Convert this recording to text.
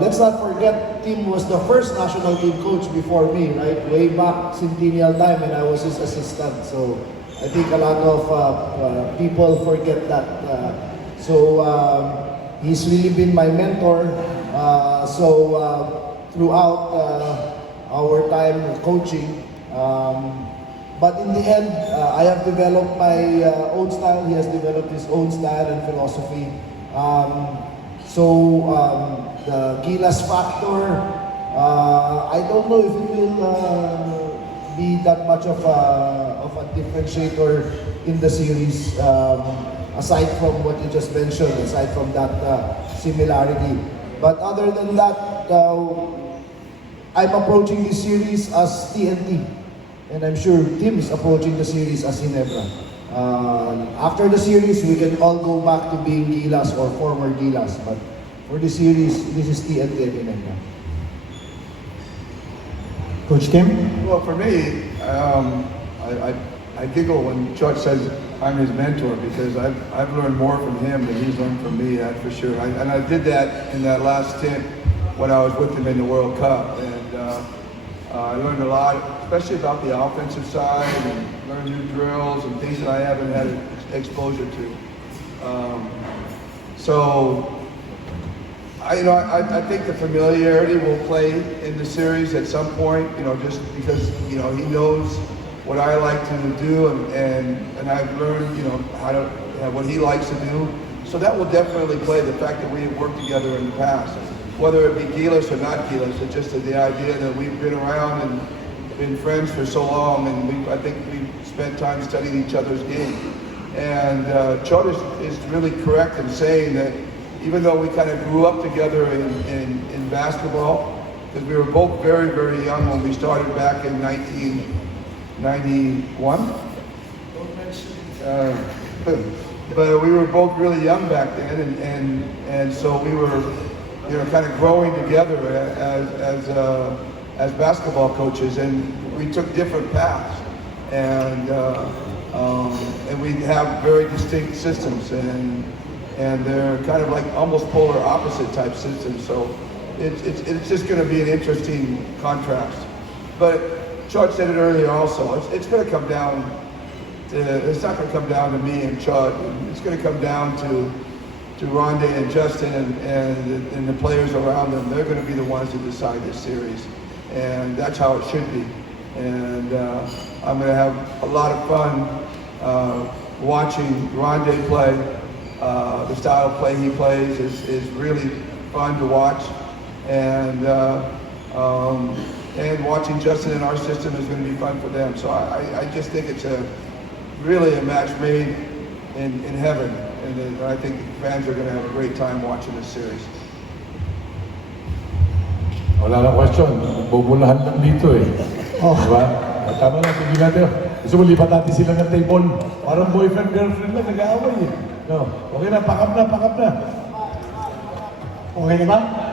Let's not forget, Tim was the first national team coach before me, right? Way back Centennial time, and I was his assistant. So I think a lot of people forget that. He's really been my mentor. Throughout our time coaching, but in the end, I have developed my own style. He has developed his own style and philosophy. The Gilas factor, I don't know if it will be that much of a differentiator in the series, aside from what you just mentioned, aside from that similarity. But other than that, I'm approaching this series as TNT, and I'm sure Tim is approaching the series as Ginebra. After the series, we can all go back to being Gilas or former Gilas, but for the series, this is TNT and Ginebra. Coach Tim? Well, for me, I giggle when Chot says I'm his mentor, because I've learned more from him than he's learned from me, that's for sure. And I did that in that last stint when I was with him in the World Cup. And I learned a lot, especially about the offensive side, and learned new drills and things that I haven't had exposure to. I think the familiarity will play in the series at some point, just because, he knows what I like to do, and I've learned, what he likes to do. So that will definitely play, the fact that we have worked together in the past. Whether it be Gilas or not Gilas, it's just the idea that we've been around and been friends for so long, and I think we've spent time studying each other's game. And Chot is really correct in saying that even though we kind of grew up together in basketball, because we were both very, very young when we started back in 1991. But we were both really young back then, and so we were, kind of growing together as basketball coaches, and we took different paths, and we have very distinct systems, and they're kind of like almost polar opposite type systems. So it's just going to be an interesting contrast. But Chot said it earlier also. It's going to come down. It's not going to come down to me and Chot. It's going to come down to Ronde and Justin and the players around them. They're going to be the ones to decide this series, and that's how it should be. And I'm going to have a lot of fun watching Ronde play. The style of play he plays is really fun to watch, and watching Justin in our system is going to be fun for them. So I just think it's really a match made in heaven. And I think fans are going to have a great time watching this series. Wala na question. Bubulahan lang dito eh. Diba? Tama lang, tingin natin. Gusto mo lipat natin sila ng table. Parang boyfriend-girlfriend lang, nag-aaway eh. No. Okay na, pakap na. Okay na ba?